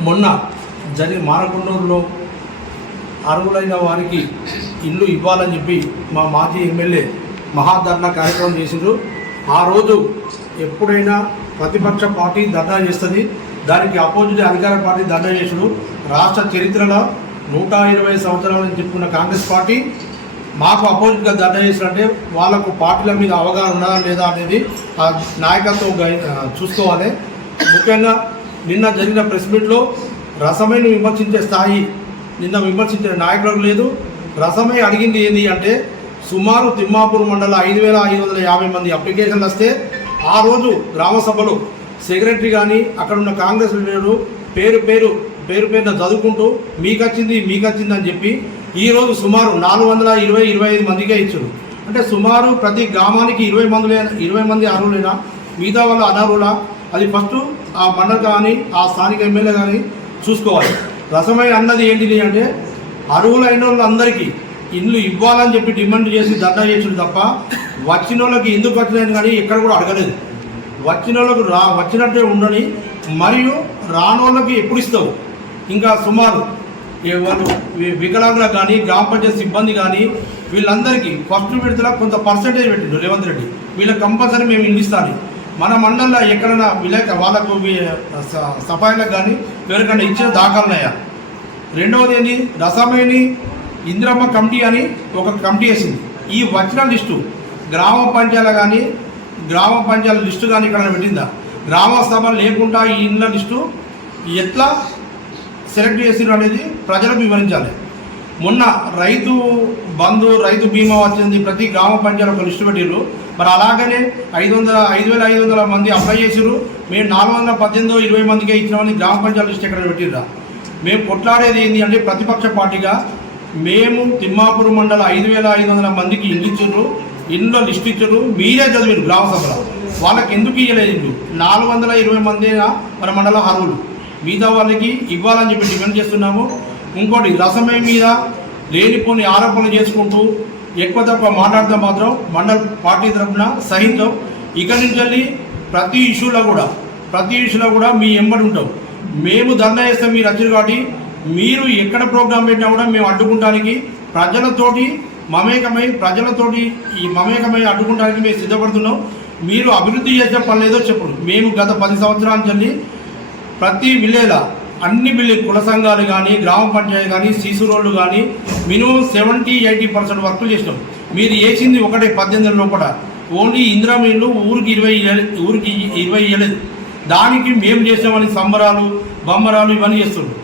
మొన్న జరిగిన మానకొండూరులో అర్హులైన వారికి ఇల్లు ఇవ్వాలని చెప్పి మా మాజీ ఎమ్మెల్యే మహాధర్నా కార్యక్రమం చేసిండ్రు. ఆ రోజు ఎప్పుడైనా ప్రతిపక్ష పార్టీ ధర్నా చేస్తుంది. దానికి అపోజిట్ అధికార పార్టీ ధర్నా చేసుడు రాష్ట్ర చరిత్రలో నూట ఇరవై సంవత్సరాలని చెప్పుకున్న కాంగ్రెస్ పార్టీ మాకు అపోజిట్గా ధర్నా చేసినట్టే వాళ్ళకు పార్టీల మీద అవగాహన ఉన్నదా లేదా అనేది ఆ నాయకత్వం గై- చూసుకోవాలి. ముఖ్యంగా నిన్న జరిగిన ప్రెస్ మీట్లో రసమైన విమర్శించే స్థాయి నిన్న విమర్శించిన నాయకులకు లేదు. రసమై అడిగింది ఏంటి అంటే సుమారు తిమ్మాపూర్ మండల ఐదు వేల ఐదు వందల యాభై మంది అప్లికేషన్లు వస్తే ఆ రోజు గ్రామ సభలో సెక్రటరీ కానీ అక్కడ ఉన్న కాంగ్రెస్ లీడరు పేరు పేరు పేరు పేరున చదువుకుంటూ మీకు వచ్చింది మీకు వచ్చింది అని చెప్పి ఈరోజు సుమారు నాలుగు వందల ఇరవై ఇరవై ఐదు మందికే ఇచ్చారు. అంటే సుమారు ప్రతి గ్రామానికి ఇరవై మంది ఇరవై మంది అర్హులైనా మిగతా వాళ్ళు అనర్హులా అది ఫస్ట్ ఆ మండలి కానీ ఆ స్థానిక ఎమ్మెల్యే కానీ చూసుకోవాలి. రసమైన అన్నది ఏంటిది అంటే అర్హులైన వాళ్ళందరికీ ఇల్లు ఇవ్వాలని చెప్పి డిమాండ్ చేసి ధర్నా చేసిండు తప్ప వచ్చిన వాళ్ళకి ఎందుకు వచ్చినాయని కానీ ఎక్కడ కూడా అడగలేదు. వచ్చిన వాళ్ళకు రా వచ్చినట్టే ఉండని మరియు రాని వాళ్ళకి ఎప్పుడు ఇస్తావు? ఇంకా సుమారు వాళ్ళు వికలాంగులకు కానీ గ్రామ పంచాయతీ సిబ్బంది కానీ వీళ్ళందరికీ ఫస్ట్ విడతల కొంత పర్సంటేజ్ పెట్టిండు రేవంత్ రెడ్డి. వీళ్ళకి కంపల్సరీ మేము ఇల్లిస్తాను మన మండలంలో ఎక్కడైనా విలేక వాళ్ళకు సఫాయిలకు కానీ ఎవరికైనా ఇచ్చిన దాఖలున్నాయా రెండవది ఏంటి రసమేని ఇందిరమ్మ కమిటీ అని ఒక కమిటీ వేసింది. ఈ వచ్చిన లిస్టు గ్రామ పంచాయతీలు కానీ గ్రామ పంచాయతీ లిస్టు కానీ ఇక్కడ పెట్టిందా? గ్రామ సభ లేకుండా ఈ ఇండ్ల లిస్టు ఎట్లా సెలెక్ట్ చేసిరు అనేది ప్రజలకు వివరించాలి. మొన్న రైతు బంధు రైతు బీమా వచ్చింది ప్రతి గ్రామ పంచాయతీ ఒక లిస్టు పెట్టిర్రు. మరి అలాగనే ఐదు వందల ఐదు వేల ఐదు వందల మంది అప్లై చేసిరు మేము నాలుగు వందల పద్దెనిమిదో ఇరవై మందికే ఇచ్చినామని గ్రామ పంచాయతీ లిస్ట్ ఎక్కడ పెట్టిర్రా? మేము కొట్లాడేది ఏంటి అంటే ప్రతిపక్ష పార్టీగా మేము తిమ్మాపూర్ మండల ఐదు వేల ఐదు వందల మందికి ఇల్లు ఇచ్చారు ఇంట్లో లిస్ట్ ఇచ్చారు మీరే చదివారు గ్రామ సభలో. వాళ్ళకి ఎందుకు ఇవ్వలేదు ఇల్లు నాలుగు వందల ఇరవై మంది మన మండల అర్హులు? మిగతా వాళ్ళకి ఇవ్వాలని చెప్పి డిమాండ్ చేస్తున్నాము. ఇంకోటి రసమే మీద లేనిపోని ఆరోపణలు చేసుకుంటూ ఎక్కువ తప్ప మాట్లాడితే మాత్రం మండల పార్టీ తరఫున సహితం. ఇక్కడి నుంచి వెళ్ళి ప్రతి ఇష్యూలో కూడా ప్రతి ఇష్యూలో కూడా మీ ఎంబడి ఉంటాం. మేము ధర్నా చేస్తే మీరు వచ్చారు కాబట్టి మీరు ఎక్కడ ప్రోగ్రాం పెట్టినా కూడా మేము అడ్డుకుంటానికి ప్రజలతోటి మమేకమై ప్రజలతోటి ఈ మమేకమై అడ్డుకుంటానికి మేము సిద్ధపడుతున్నాం. మీరు అభివృద్ధి చేసే పని లేదో చెప్పండి. మేము గత పది సంవత్సరాల నుంచి ప్రతి విలేలా అన్ని బిల్లు కుల సంఘాలు కానీ గ్రామ పంచాయతీ కానీ సీసు రోడ్లు కానీ మినిమం సెవెంటీ ఎయిటీ పర్సెంట్ వర్క్లు చేసినాం. మీరు వేసింది ఒకటే పద్దెనిమిది లోపల. ఓన్లీ ఇందిరా ఊరికి ఇరవై ఊరికి ఇరవై ఇవ్వలేదు దానికి మేము చేసామని సంబరాలు బొమ్మరాలు ఇవన్నీ చేస్తుండ్రు.